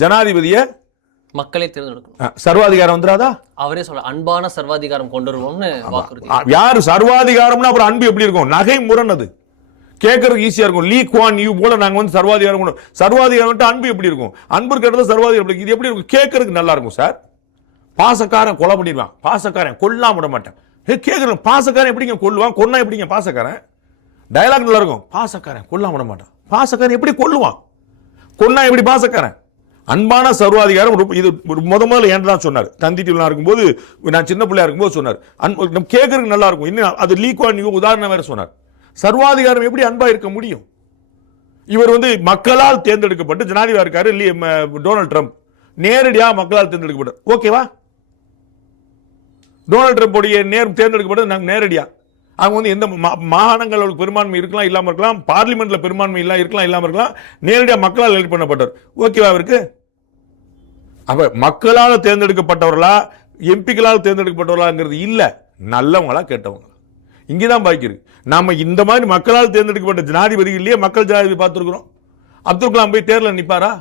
ஜனாதிபதியை மக்களே தேர்ந்தெடுக்கணும். சர்வாதிகாரம் வந்துடாதா? அவரே சொல்ல அன்பான சர்வாதிகாரம் கொண்டு வருவோம்னு வாக்குறுதி. யாரு சர்வாதிகாரம்னா அப்புறம் அன்பு எப்படி இருக்கும்? நகை முரண். அது கேட்கறதுக்கு ஈஸியா இருக்கும். லீ குவான் யூ போல நாங்க வந்து சர்வாதிகாரம் சர்வாதிகாரம் அன்பு எப்படி இருக்கும்? அன்பு இருக்கிறது சர்வாதிகாரம் இது எப்படி இருக்கும்? கேட்கறதுக்கு நல்லா இருக்கும் சார். பாசக்காரன் கொலை பண்ணிடுவான், பாசக்காரன் கொல்லாம விட மாட்டேன். கேட்கறேன் பாசக்காரன் எப்படிங்க கொல்லுவான்? கொன்னா எப்படிங்க பாசக்காரன்? டயலாக் நல்லா இருக்கும். பாசக்காரன் கொல்லாம விட மாட்டான், பாசக்காரன் எப்படி கொல்லுவான்? கொன்னா எப்படி பாசக்காரன்? அன்பான சர்வாதிகாரம். இது முதல்ல ஏன் தான் சொன்னார். தந்தி டிவிலாம் இருக்கும்போது, நான் சின்ன பிள்ளையா இருக்கும்போது சொன்னார். நம்ம கேட்கறதுக்கு நல்லா இருக்கும். இன்னும் அது லீ குவான் யூ உதாரணம் வேற சொன்னார். சர்வாதிகாரம் எப்படி அன்பா இருக்க முடியும்? இவர் வந்து மக்களால் தேர்ந்தெடுக்கப்பட்டு ஜனாதிபதியா இருக்காரு. டொனால்ட் ட்ரம்ப் நேரடியாக மக்களால் தேர்ந்தெடுக்கப்பட்டார். ஓகேவா? டொனால்ட் ட்ரம்ப் தேர்ந்தெடுக்கப்பட்டது நாங்கள் நேரடியா. அவங்க வந்து எந்த மாகாணங்களோட பெரும்பான்மை இருக்கலாம், இல்லாம இருக்கலாம். பார்லிமெண்ட்ல பெரும்பான்மை இருக்கலாம், இல்லாம இருக்கலாம். நேரடியாக மக்களால் எலெக்ட் பண்ணப்பட்டார். ஓகேவா அவருக்கு? அப்ப மக்களால் தேர்ந்தெடுக்கப்பட்டவர்களா, எம்பிக்களால் தேர்ந்தெடுக்கப்பட்டவர்களாங்கிறது இல்ல, நல்லவங்களா கேட்டவங்க. இங்கேதான் பாய்க்கு. நாம இந்த மாதிரி மக்களால் தேர்ந்தெடுக்கப்பட்ட ஜனாதிபதி இல்லையே மக்கள் ஜனாதிபதி பார்த்திருக்கிறோம். அப்துல் கலாம் போய் தேர்தலில் நிப்பாரா?